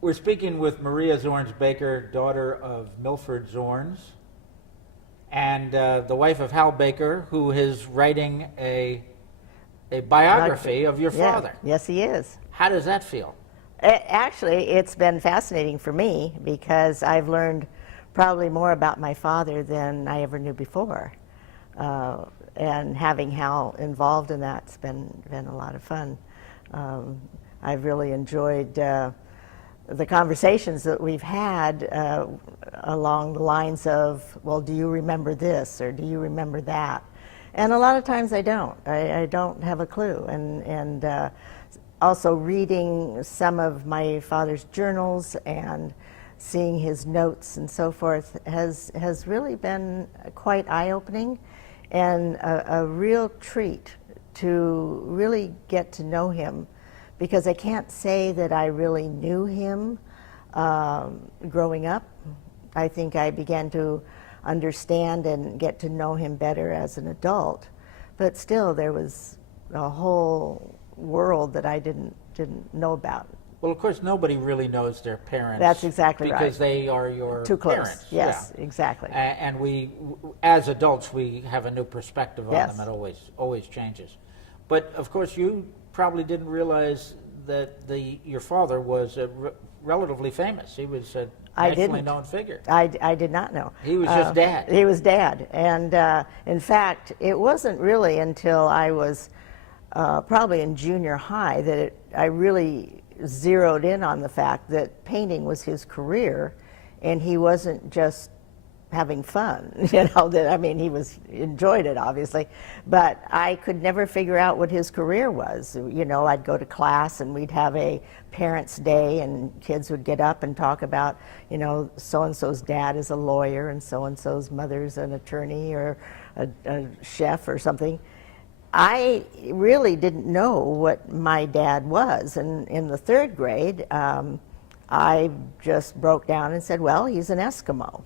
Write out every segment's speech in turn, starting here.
We're speaking with Maria Zornes Baker, daughter of Milford Zornes, and the wife of Hal Baker, who is writing a biography of your father. Yes, he is. How does that feel? Actually, it's been fascinating for me because I've learned probably more about my father than I ever knew before. And having Hal involved in that's been a lot of fun. I've really enjoyed the conversations that we've had along the lines of, well, do you remember this or do you remember that? And a lot of times I don't. I don't have a clue. And also reading some of my father's journals and seeing his notes and so forth has really been quite eye-opening and a real treat to really get to know him, because I can't say that I really knew him growing up. I think I began to understand and get to know him better as an adult, but still there was a whole world that I didn't know about. Well, of course, nobody really knows their parents. That's exactly right. Because they are your Too close. parents. Yes, yeah. Exactly. And we, as adults, we have a new perspective on Yes. them. It always changes. But of course, you probably didn't realize that your father was relatively famous. He was a nationally known figure. I did not know. He was just dad. He was dad. And in fact, it wasn't really until I was probably in junior high that I really zeroed in on the fact that painting was his career, and he wasn't just having fun. He enjoyed it, obviously, but I could never figure out what his career was. I'd go to class and we'd have a parents' day, and kids would get up and talk about, so-and-so's dad is a lawyer and so-and-so's mother's an attorney or a chef or something. I really didn't know what my dad was, and in the third grade, I just broke down and said, well, he's an Eskimo,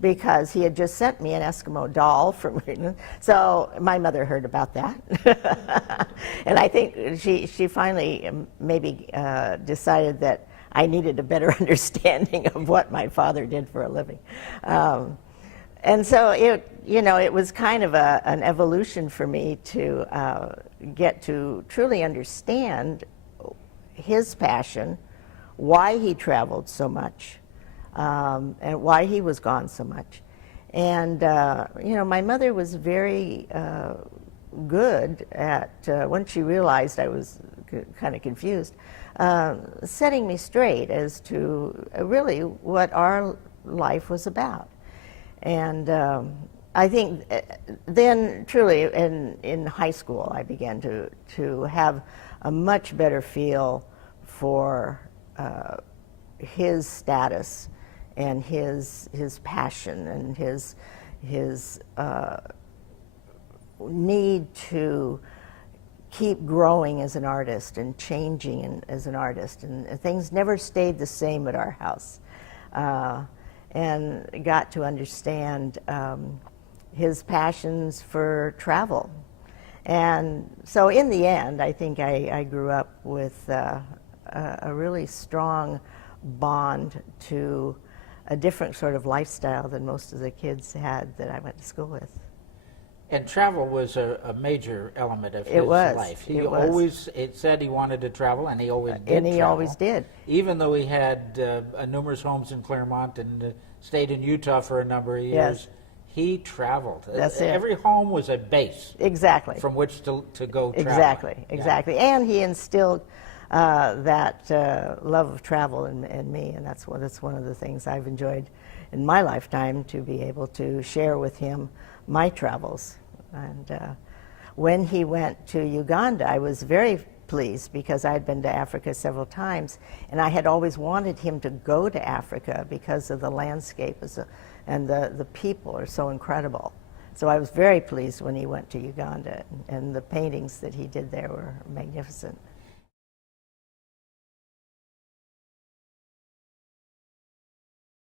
because he had just sent me an Eskimo doll from Greenland. So my mother heard about that. And I think she finally maybe decided that I needed a better understanding of what my father did for a living. And so it was kind of an evolution for me to get to truly understand his passion, why he traveled so much, and why he was gone so much. And my mother was very good at, once she realized I was kind of confused, setting me straight as to really what our life was about. And I think then, truly, in high school, I began to have a much better feel for his status and his passion and his need to keep growing as an artist and changing as an artist. And things never stayed the same at our house. And got to understand his passions for travel. And so in the end, I think I grew up with a really strong bond to a different sort of lifestyle than most of the kids had that I went to school with. And travel was a major element of his life. He always said he wanted to travel, and he always did. And he always did. Even though he had numerous homes in Claremont and stayed in Utah for a number of years, yes. He traveled. That's it. Every home was a base. Exactly. From which to go travel. Exactly. Yeah. And he instilled that love of travel in me, and that's one of the things I've enjoyed in my lifetime, to be able to share with him my travels. And when he went to Uganda, I was very pleased, because I had been to Africa several times, and I had always wanted him to go to Africa because of the landscape and the people are so incredible. So I was very pleased when he went to Uganda, and the paintings that he did there were magnificent.